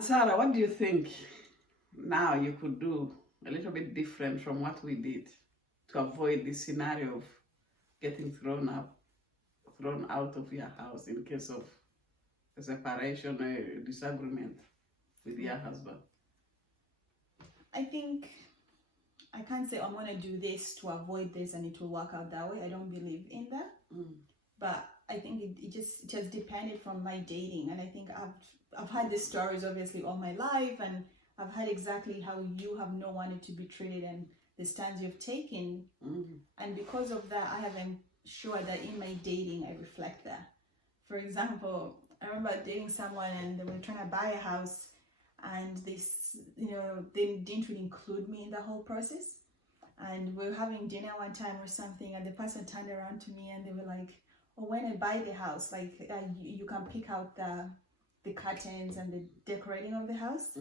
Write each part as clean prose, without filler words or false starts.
Sarah, what do you think now you could do a little bit different from what we did to avoid this scenario of getting thrown out of your house in case of a separation or a disagreement with your husband? I think I can't say I'm going to do this to avoid this and it will work out that way. I don't believe in that. But I think it just depended from my dating. And I think I've had these stories obviously all my life, and I've had exactly how you have not wanted to be treated and the stands you've taken. And because of that, I have ensured that in my dating, I reflect that. For example, I remember dating someone and they were trying to buy a house, and they didn't really include me in the whole process. And we were having dinner one time or something, and the person turned around to me and they were like, "Oh, when I buy the house, like you can pick out the curtains and the decorating of the house."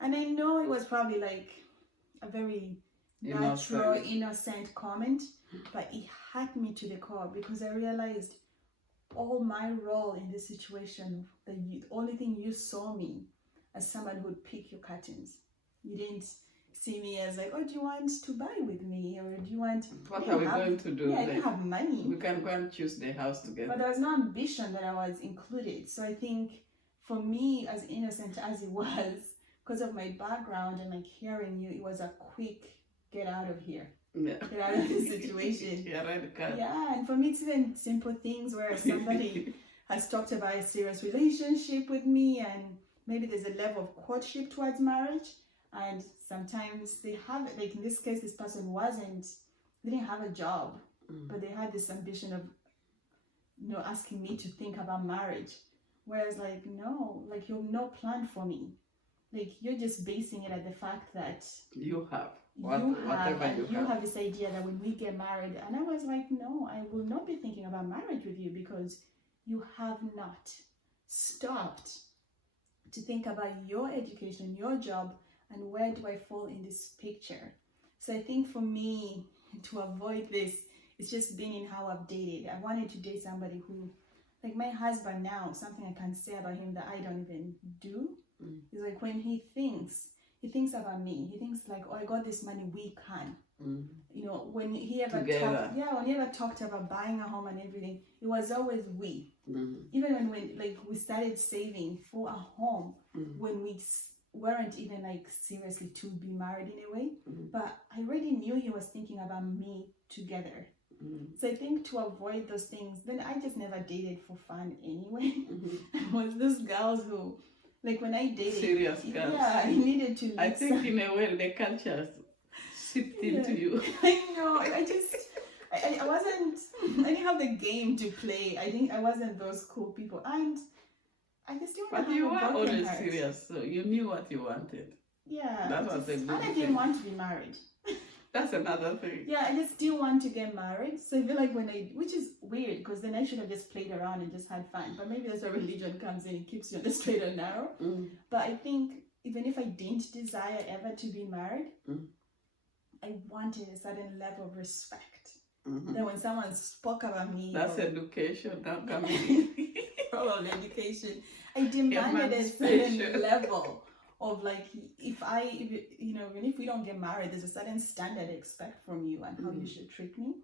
And I know it was probably like a very natural, innocent comment, but it hurt me to the core because I realized all my role in this situation, the only thing you saw me as someone who would pick your curtains. You didn't see me as like, "Oh, do you want to buy with me?" Or "Do you want..." What are we going to do? Yeah, I didn't have money. We can go and choose the house together. But there was no ambition that I was included. So I think for me, as innocent as it was, because of my background and like hearing you, it was a quick get out of here. Yeah. Get out of this situation. Yeah, and for me, it's even simple things where somebody has talked about a serious relationship with me, and maybe there's a level of courtship towards marriage, and sometimes they have it. Like in this case, this person didn't have a job, but they had this ambition of, asking me to think about marriage. Whereas like, no, like you have no plan for me. Like you're just basing it at the fact that you have this idea that when we get married. And I was like, no, I will not be thinking about marriage with you because you have not stopped to think about your education, your job, and where do I fall in this picture. So I think for me, to avoid this, it's just been in how I've dated. I wanted to date somebody who, like my husband now, something I can say about him that I don't even do, is like when he thinks about me. He thinks like, "Oh, I got this money, we can." When he ever talked about buying a home and everything, it was always we. Even when like we started saving for a home, when we weren't even like seriously to be married in a way, but I already knew he was thinking about me together. So I think to avoid those things, then I just never dated for fun anyway. I was those girls who, like when I dated, serious girls. Yeah, I needed to. I think in a way the culture sipped into you. I know. I wasn't. I didn't have the game to play. I think I wasn't those cool people, and I just didn't. But you were always serious, so you knew what you wanted. Yeah, that was a good thing. And I didn't want to be married. That's another thing. Yeah, I just didn't want to get married. So I feel like which is weird because then I should have just played around and just had fun. But maybe that's where religion comes in. It keeps you on the straight and narrow. But I think even if I didn't desire ever to be married, I wanted a certain level of respect. Then when someone spoke about me, that's education. That coming. Probably education. I demanded a certain level of like, even if we don't get married, there's a certain standard I expect from you and how you should treat me.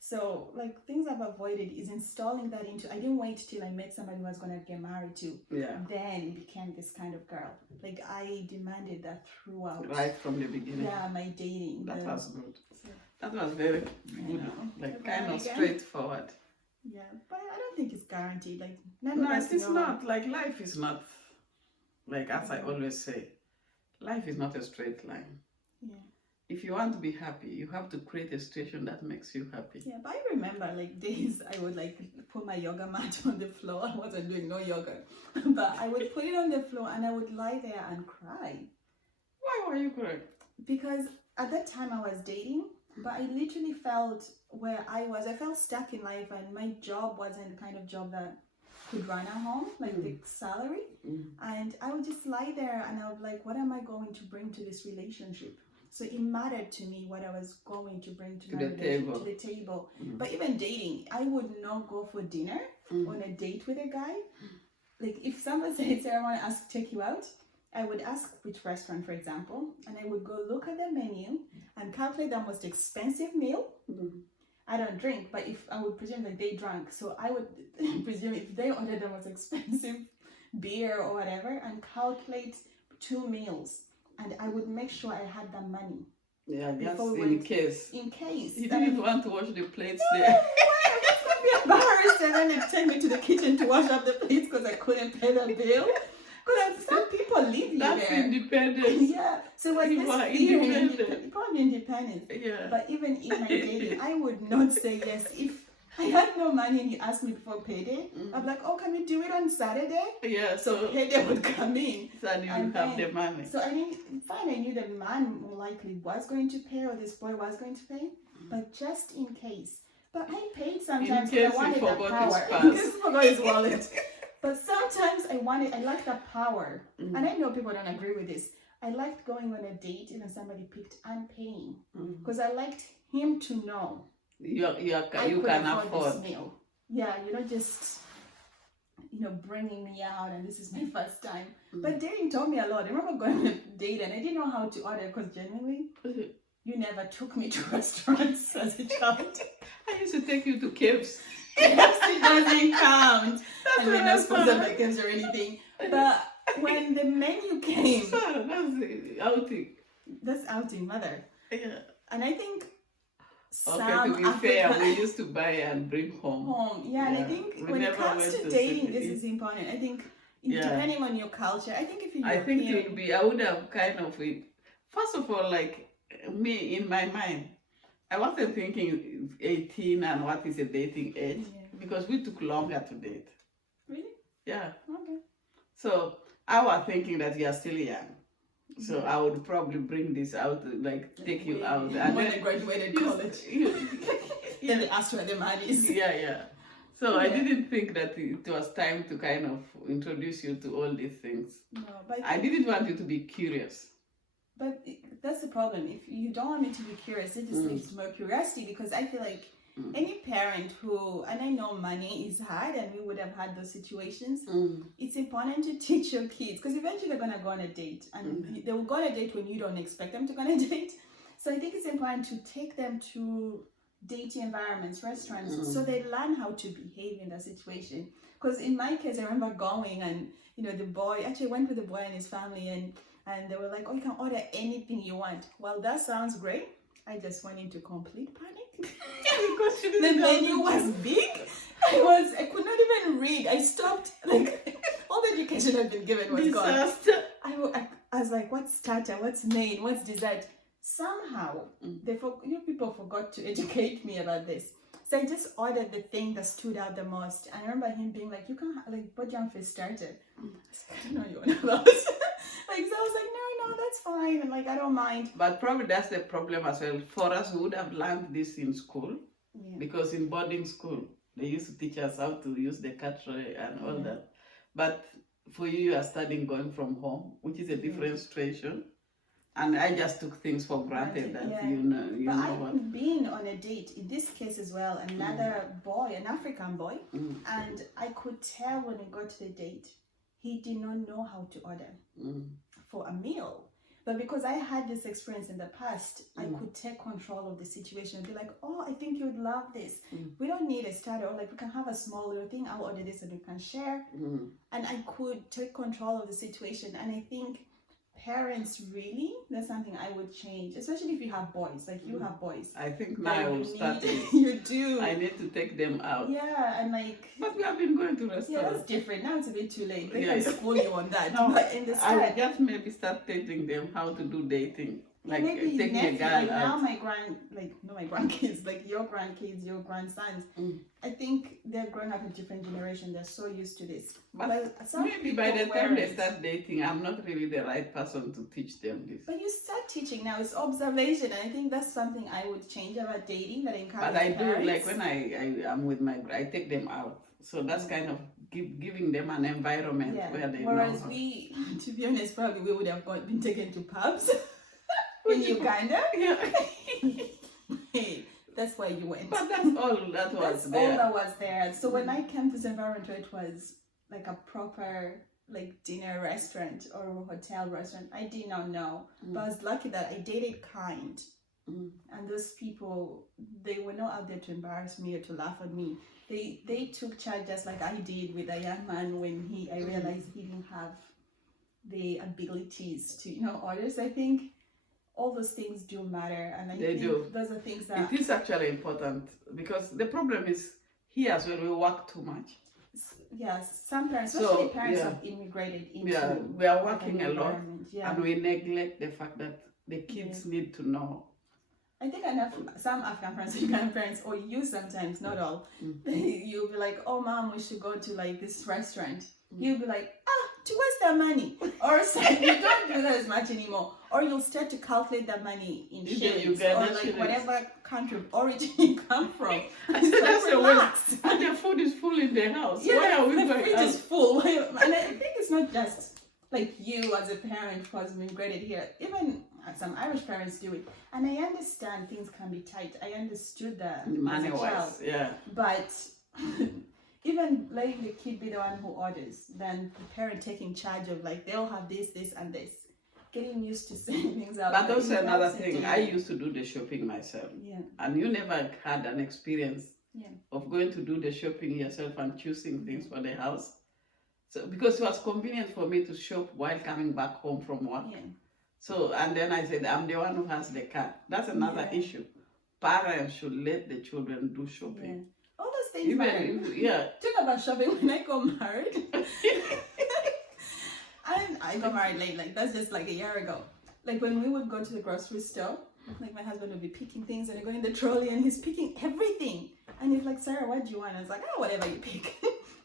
So like things I've avoided is installing that into. I didn't wait till I met somebody who I was gonna get married to. Yeah. Then became this kind of girl. Like I demanded that throughout. Right from the beginning. Yeah, my dating. That was good. So, that was very good. Like kind of straightforward. Yeah, but I don't think it's guaranteed. Like it's not. Like life is not. Like as I always say, life is not a straight line. Yeah. If you want to be happy, you have to create a situation that makes you happy. Yeah, but I remember like days I would like put my yoga mat on the floor. I wasn't doing no yoga, but I would put it on the floor and I would lie there and cry. Why were you crying? Because at that time I was dating, but I literally felt where I felt stuck in life, and my job wasn't the kind of job that could run a home, like the salary. And I would just lie there and I would like, what am I going to bring to this relationship? So it mattered to me what I was going to bring to the table. But even dating, I would not go for dinner on a date with a guy. Like if someone said, "Sarah, I want to take you out," I would ask which restaurant, for example, and I would go look at the menu and calculate the most expensive meal. I don't drink, but if I would presume that they drank, so I would presume if they ordered the most expensive beer or whatever, and calculate 2 meals, and I would make sure I had the money. Yeah, just Before we in went- case. In case. You didn't want to wash the plates No, there. why? That's gonna be embarrassed, and then they take me to the kitchen to wash up the plates because I couldn't pay the bill. Because some people leave you That's there. independence. Yeah. So it was You this are fear and independent. probably independence. Yeah. But even in my dating, I would not say yes. If I had no money and you asked me before payday, I'd be like, oh, can we do it on Saturday? Yeah, So so payday would come in. then you and have then- the money. So I knew the man more likely was going to pay, or this boy was going to pay, but just in case. But I paid sometimes case because I he wanted the forgot his power. pass. In case he forgot his wallet. But sometimes I liked the power. And I know people don't agree with this. I liked going on a date even somebody picked and paying. Because I liked him to know You I can could afford. this meal. Yeah, you're not just bringing me out and this is my first time. But dating taught me a lot. I remember going on a date and I didn't know how to order because genuinely you never took me to restaurants as a child. I used to take you to caves. KFC doesn't count. That's And we're what not I sponsored by thought. KFC or anything. But when the menu came, So that's the outing. that's outing, mother. Yeah. And I think Okay, some to be fair, African we used to buy and bring home. Yeah, and I Yeah. think We when it never comes went to to dating, city. this is important. I think Yeah. depending on your culture, I think if you're I think European, it would be, I would have kind of, first of all, like me, in my mind, I wasn't thinking 18 and what is a dating age, Yeah. because we took longer to date. Really? Yeah. Okay. So I was thinking that you are still young. So I would probably bring this out, like take you out. And when I then graduated you- college, you- then they asked where the man is. yeah. So I Yeah. didn't think that it was time to kind of introduce you to all these things. No, but I didn't want you to be curious. that's the problem. If you don't want me to be curious, it just leaves more curiosity, because I feel like any parent who, and I know money is hard and we would have had those situations, it's important to teach your kids, because eventually they're going to go on a date and they will go on a date when you don't expect them to go on a date. So I think it's important to take them to dating environments, restaurants, so they learn how to behave in that situation. Because in my case, I remember going and, the boy, actually went with the boy and his family, and they were like, oh, you can order anything you want. Well, that sounds great. I just went into complete panic. Because you The didn't know menu was big. I could not even read. I stopped. Like, all the education I've been given was gone. disaster. I was like, what's starter? What's main? What's dessert? Somehow, people forgot to educate me about this. So I just ordered the thing that stood out the most. I remember him being like, you can what jam for starter? I was like, I don't know you want about. Like, so I was like, no, that's fine. And like, I don't mind. But probably that's the problem as well. For us, we would have learned this in school, Yeah. because in boarding school, they used to teach us how to use the cutlery and all that. But for you are studying going from home, which is a different situation. And I just took things for granted that Yeah. you know But what. I've been on a date, in this case as well, another boy, an African boy, and I could tell when we got to the date, he did not know how to order for a meal. But because I had this experience in the past, I could take control of the situation and be like, oh, I think you would love this. We don't need a starter, or like we can have a small little thing, I'll order this and we can share. And I could take control of the situation. And I think parents, really, that's something I would change, especially if you have boys, like you have boys. I think now I will start. You do. I need to take them out. Yeah, and like, But we have been going to yeah, that's restaurants. different. Now it's a bit too late. They Yeah. can school you on that. No, But in the I will start, just maybe start teaching them how to do dating. Like maybe taking a nephew, girl like now out. my not my grandkids, like your grandkids, your grandsons. I think they're growing up in a different generation. They're so used to this. But some maybe by the people time they weren't. start dating, I'm not really the right person to teach them this. But you start teaching now. It's observation, and I think that's something I would change about dating. That I encourage But I do, parents. like when I am with I take them out. So that's kind of giving them an environment where they Whereas know. we, to be honest, probably we would have been taken to pubs in Uganda. Yeah. Hey, that's where you went. But that's all that was That's there. all that was there. So when I came to this environment where it was like a proper like dinner restaurant or a hotel restaurant. I did not know, but I was lucky that I dated kind. And those people, they were not out there to embarrass me or to laugh at me. They took charge just like I did with a young man when I realized he didn't have the abilities to, orders. I think all those things do matter, and I think those are things that it is actually important, because the problem is here as well, we work too much. Yes, some parents, especially parents who have immigrated into we are working a lot, yeah. and we neglect the fact that the kids need to know. I think some African parents, African parents, or you sometimes, not all, you'll be like, oh mom, we should go to like this restaurant. You'll be like, to waste their money. Or so you don't do that as much anymore. Or you'll start to calculate that money in shillings, or like shillings. Whatever country of origin you come from. And so that's relaxed. And the food is full in the house. Yeah, why are we the going fridge is full. And I think it's not just like you as a parent who has immigrated here. Even some Irish parents do it. And I understand things can be tight. I understood that as a child. Yeah. But even letting the kid be the one who orders, then the parent taking charge of like, they'll have this, and this. Getting used to saying things out. But also another thing, I used to do the shopping myself. Yeah. And you never had an experience of going to do the shopping yourself and choosing things for the house. So because it was convenient for me to shop while coming back home from work. Yeah. So, and then I said, I'm the one who has the car. That's another issue. Parents should let the children do shopping. All those things Talk about shopping when I got married. I got married late, like that's just like a year ago. Like when we would go to the grocery store, like my husband would be picking things and I go in the trolley and he's picking everything. And he's like, Sarah, what do you want? I was like, whatever you pick.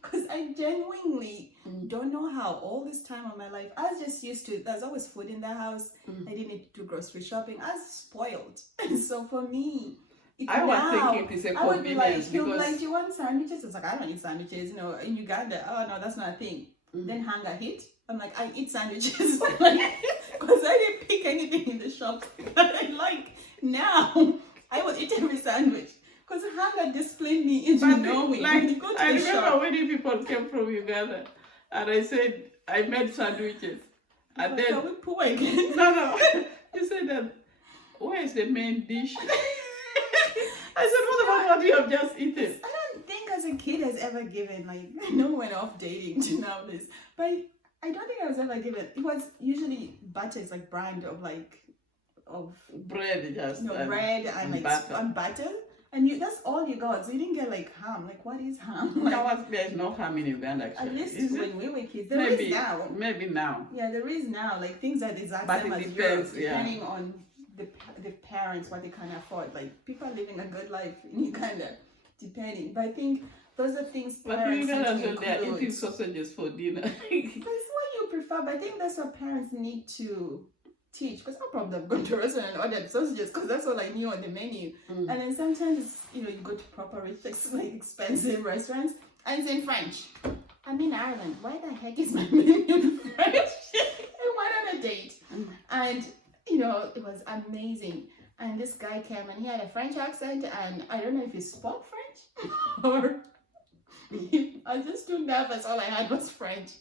Because I genuinely don't know how all this time of my life, I was just used to, there's always food in the house. I didn't need to do grocery shopping. I was spoiled. And so for me, I was thinking it's a convenience. I would be like, he'll be like, do you want sandwiches? I was like, I don't eat sandwiches. In Uganda, oh no, that's not a thing. Then hunger hit. I'm like, I eat sandwiches. Because I didn't pick anything in the shop that I like. Now, I would eat every sandwich. Because hunger disciplined me into knowing. Like, when you go to I the remember shop, many people came from Uganda. And I said, I made sandwiches. And then... Are we poor again? No. You said that, where is the main dish? I said, what about what you have just eaten? I don't think as a kid has ever given, like, no one off dating to nowadays. But I don't think I was ever given. It was usually butter, it's like brand of like, of bread, just bread and like butter. And butter. And that's all you got. So you didn't get like ham. Like, what is ham? Like, there's no ham in Uganda actually. At least when we were kids. There is now. Maybe now. Yeah, there is now. Like things are exactly as depends, depending on the parents, what they can afford. Like people are living a good life in Uganda, depending. But I think those are things parents need to include. They're eating sausages for dinner. That's what you prefer. But I think that's what parents need to teach, because no problem going to a restaurant and order sausages, because that's all I knew on the menu. And then sometimes you go to proper rich, like expensive restaurants and it's in French. I'm in Ireland. Why the heck is my menu in French? I went on a date and it was amazing. And this guy came and he had a French accent, and I don't know if he spoke French or I was just too nervous. All I had was French.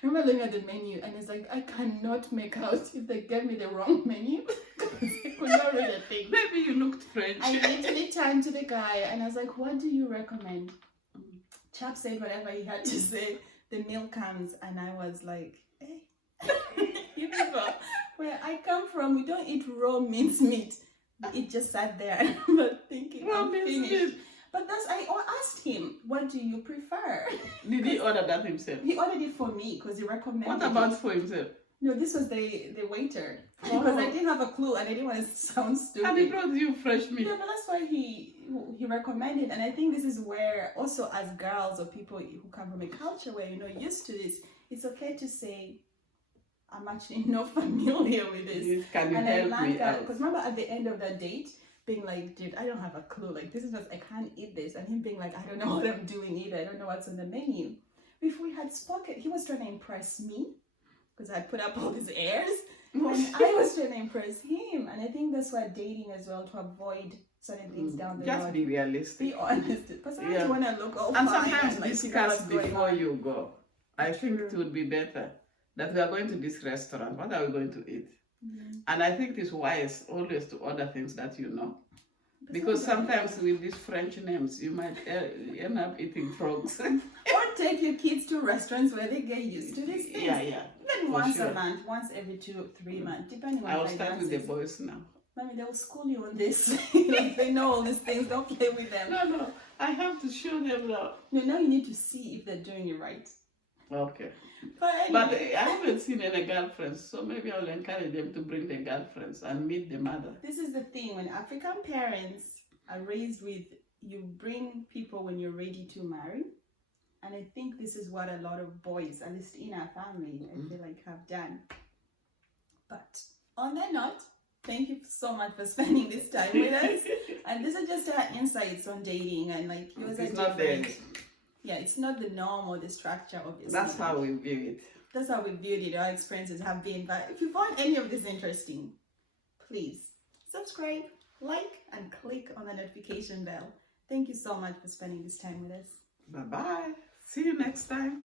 I remember looking at the menu and it's like, I cannot make out if they gave me the wrong menu. I could not read a thing. Maybe you looked French. I literally turned to the guy and I was like, what do you recommend? Chap said whatever he had to say. The meal comes and I was like, hey, you people, where I come from, we don't eat raw mincemeat. It just sat there and I remember thinking, I'm finished. But I asked him, what do you prefer? Did he order that himself? He ordered it for me because he recommended What about for himself? No, this was the waiter. Because I didn't have a clue and I didn't want to sound stupid. And he brought you fresh meat. Yeah, but that's why he recommended. And I think this is where also as girls or people who come from a culture where you're not used to this, it's okay to say, I'm actually not familiar with this. Can you help me out? Because remember at the end of that date, being like, dude, I don't have a clue. Like, this is just, I can't eat this. And him being like, I don't know what I'm doing either. I don't know what's on the menu. If we had spoken, he was trying to impress me because I put up all these airs. And I was trying to impress him. And I think that's why dating as well, to avoid certain things down the road. Just be realistic. Be honest. Because sometimes you want to look all and fine. Sometimes discuss before you go. I think it would be better that we are going to this restaurant. What are we going to eat? And I think it's wise always to order things that you know. Because sometimes with these French names, you might end up eating frogs. Or take your kids to restaurants where they get used to these things. Yeah, yeah. Even once a month, once every 2 or 3 months, depending on I'll start with the boys now. Mommy, they will school you on this. Like they know all these things. Don't play with them. No. I have to show them now. No, now you need to see if they're doing it right. Okay. But anyway. But I haven't seen any girlfriends, so maybe I'll encourage them to bring their girlfriends and meet the mother. This is the thing, when African parents are raised with, you bring people when you're ready to marry. And I think this is what a lot of boys, at least in our family, I feel like have done. But on that note, thank you so much for spending this time with us. And these are just our insights on dating, and like yours are different. Yeah, it's not the norm or the structure of this. That's how we view it. That's how we viewed it. Our experiences have been. But if you find any of this interesting, please subscribe, like, and click on the notification bell. Thank you so much for spending this time with us. Bye-bye. See you next time.